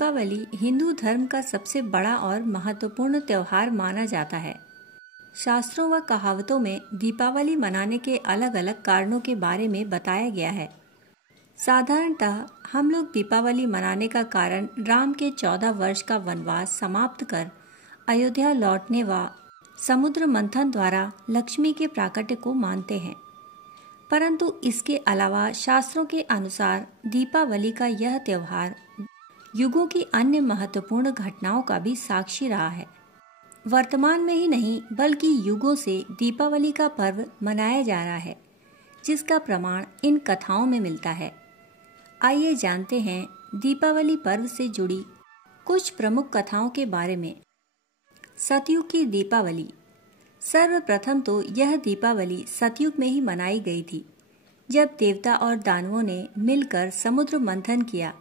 दीपावली हिंदू धर्म का सबसे बड़ा और महत्वपूर्ण त्योहार माना जाता है। शास्त्रों व कहावतों में दीपावली मनाने के अलग अलग कारणों के बारे में बताया गया है। साधारणतः हम लोग दीपावली मनाने का कारण राम के 14 वर्ष का वनवास समाप्त कर अयोध्या लौटने व समुद्र मंथन द्वारा लक्ष्मी के प्राकट्य को मानते हैं। परंतु इसके अलावा शास्त्रों के अनुसार दीपावली का यह त्योहार युगों की अन्य महत्वपूर्ण घटनाओं का भी साक्षी रहा है। वर्तमान में ही नहीं बल्कि युगों से दीपावली का पर्व मनाया जा रहा है, जिसका प्रमाण इन कथाओं में मिलता है। आइए जानते हैं दीपावली पर्व से जुड़ी कुछ प्रमुख कथाओं के बारे में। सतयुग की दीपावली। सर्वप्रथम तो यह दीपावली सतयुग में ही मनाई गई थी। जब देवता और दानवों ने मिलकर समुद्र मंथन किया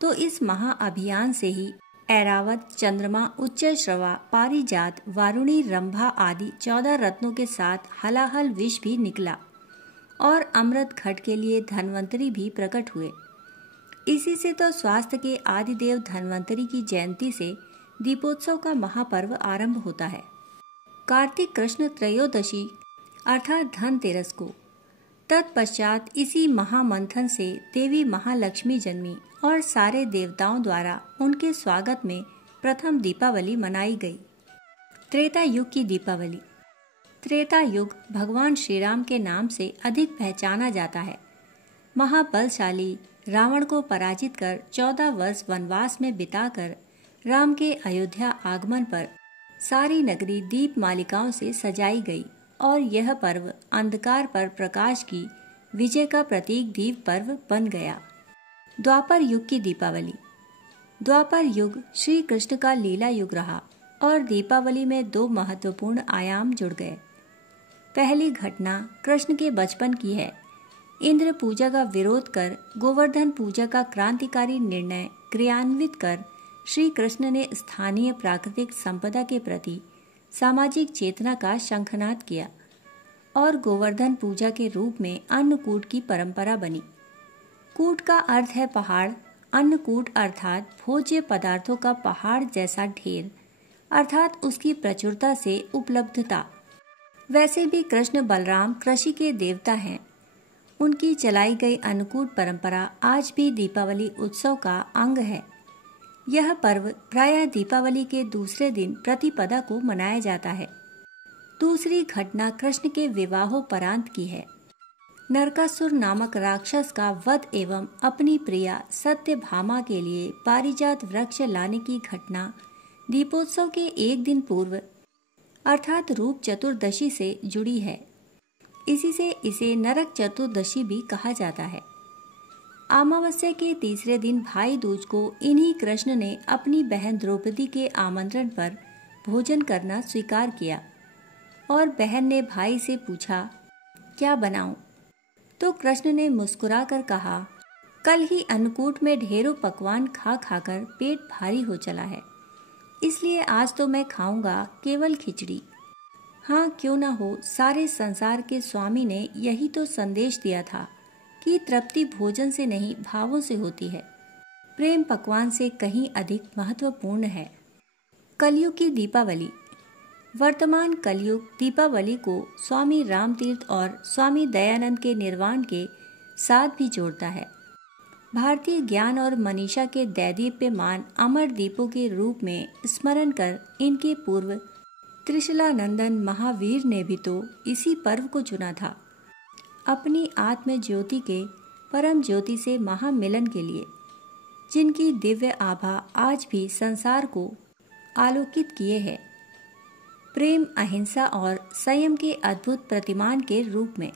तो इस महाअभियान से ही ऐरावत, चंद्रमा, उच्चश्रवा, पारिजात, वारुणी, रंभा आदि 14 रत्नों के साथ हलाहल विष भी निकला और अमृत घट के लिए धन्वंतरी भी प्रकट हुए। इसी से तो स्वास्थ्य के आदिदेव धन्वंतरी की जयंती से दीपोत्सव का महापर्व आरंभ होता है। कार्तिक कृष्ण त्रयोदशी अर्थात धनतेरस को। तत्पश्चात इसी महामंथन से देवी महालक्ष्मी जन्मी और सारे देवताओं द्वारा उनके स्वागत में प्रथम दीपावली मनाई गई। त्रेता युग की दीपावली। त्रेता युग भगवान श्री राम के नाम से अधिक पहचाना जाता है। महाबलशाली रावण को पराजित कर 14 वर्ष वनवास में बिताकर राम के अयोध्या आगमन पर सारी नगरी दीप मालिकाओं से सजाई गई और यह पर्व अंधकार पर प्रकाश की विजय का प्रतीक दीप पर्व बन गया। द्वापर युग की दीपावली। द्वापर युग श्री कृष्ण का लीला युग रहा और दीपावली में 2 महत्वपूर्ण आयाम जुड़ गए। पहली घटना कृष्ण के बचपन की है। इंद्र पूजा का विरोध कर गोवर्धन पूजा का क्रांतिकारी निर्णय क्रियान्वित कर श्री कृष्ण ने स्थानीय प्राकृतिक संपदा के प्रति सामाजिक चेतना का शंखनाद किया और गोवर्धन पूजा के रूप में अन्नकूट की परंपरा बनी। कूट का अर्थ है पहाड़, अन्नकूट अर्थात भोज्य पदार्थों का पहाड़ जैसा ढेर, अर्थात उसकी प्रचुरता से उपलब्धता। वैसे भी कृष्ण बलराम कृषि के देवता हैं। उनकी चलाई गई अन्नकूट परंपरा आज भी दीपावली उत्सव का अंग है। यह पर्व प्रायः दीपावली के दूसरे दिन प्रतिपदा को मनाया जाता है। दूसरी घटना कृष्ण के विवाहोपरांत की है। नरकासुर नामक राक्षस का वध एवं अपनी प्रिया सत्यभामा के लिए पारिजात वृक्ष लाने की घटना दीपोत्सव के एक दिन पूर्व अर्थात रूप चतुर्दशी से जुड़ी है। इसी से इसे नरक चतुर्दशी भी कहा जाता है। अमावस्या के तीसरे दिन भाई दूज को इन्हीं कृष्ण ने अपनी बहन द्रौपदी के आमंत्रण पर भोजन करना स्वीकार किया और बहन ने भाई से पूछा, क्या बनाऊं? तो कृष्ण ने मुस्कुराकर कहा, कल ही अन्नकूट में ढेरों पकवान खा खाकर पेट भारी हो चला है, इसलिए आज तो मैं खाऊंगा केवल खिचड़ी। हाँ, क्यों ना हो, सारे संसार के स्वामी ने यही तो संदेश दिया था कि तृप्ति भोजन से नहीं भावों से होती है। प्रेम पकवान से कहीं अधिक महत्वपूर्ण है। कलयुग की दीपावली। वर्तमान कलयुग दीपावली को स्वामी रामतीर्थ और स्वामी दयानंद के निर्वाण के साथ भी जोड़ता है। भारतीय ज्ञान और मनीषा के दैदीप्यमान अमर दीपों के रूप में स्मरण कर इनके पूर्व त्रिशलानंदन महावीर ने भी तो इसी पर्व को चुना था, अपनी आत्म ज्योति के परम ज्योति से महामिलन के लिए, जिनकी दिव्य आभा आज भी संसार को आलोकित किए है। प्रेम, अहिंसा और संयम के अद्भुत प्रतिमान के रूप में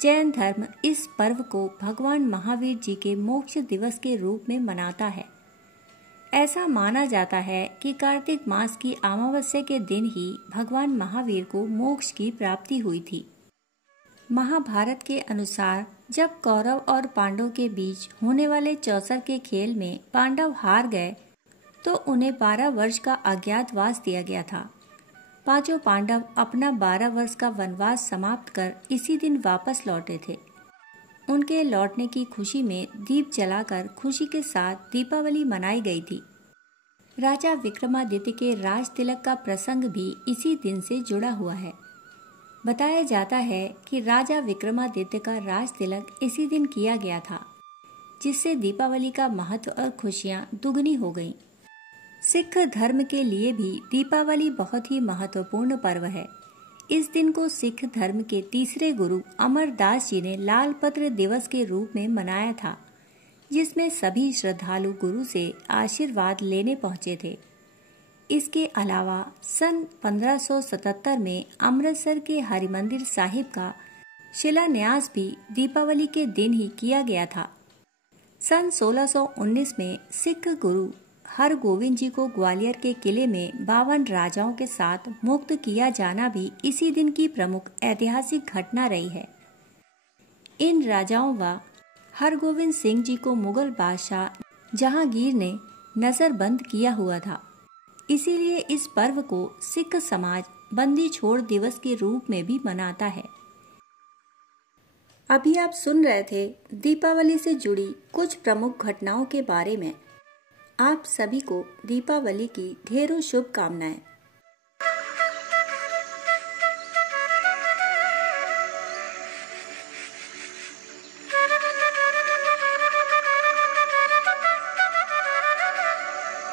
जैन धर्म इस पर्व को भगवान महावीर जी के मोक्ष दिवस के रूप में मनाता है। ऐसा माना जाता है कि कार्तिक मास की अमावस्या के दिन ही भगवान महावीर को मोक्ष की प्राप्ति हुई थी। महाभारत के अनुसार जब कौरव और पांडव के बीच होने वाले चौसर के खेल में पांडव हार गए तो उन्हें 12 वर्ष का अज्ञातवास दिया गया था। पांचों पांडव अपना 12 वर्ष का वनवास समाप्त कर इसी दिन वापस लौटे थे। उनके लौटने की खुशी में दीप जलाकर खुशी के साथ दीपावली मनाई गई थी। राजा विक्रमादित्य के राज तिलक का प्रसंग भी इसी दिन से जुड़ा हुआ है। बताया जाता है कि राजा विक्रमादित्य का राज तिलक इसी दिन किया गया था, जिससे दीपावली का महत्व और खुशियां दुगनी हो गईं। सिख धर्म के लिए भी दीपावली बहुत ही महत्वपूर्ण पर्व है। इस दिन को सिख धर्म के तीसरे गुरु अमरदास जी ने लाल पत्र दिवस के रूप में मनाया था, जिसमें सभी श्रद्धालु गुरु से आशीर्वाद लेने पहुंचे थे। इसके अलावा सन 1577 में अमृतसर के हरिमंदिर साहिब का शिलान्यास भी दीपावली के दिन ही किया गया था। सन 1619 में सिख गुरु हरगोविंद जी को ग्वालियर के किले में 52 राजाओं के साथ मुक्त किया जाना भी इसी दिन की प्रमुख ऐतिहासिक घटना रही है। इन राजाओं व हरगोविंद सिंह जी को मुगल बादशाह जहांगीर ने नजरबंद किया हुआ था। इसीलिए इस पर्व को सिख समाज बंदी छोड़ दिवस के रूप में भी मनाता है। अभी आप सुन रहे थे दीपावली से जुड़ी कुछ प्रमुख घटनाओं के बारे में। आप सभी को दीपावली की ढेरों शुभकामनाएं।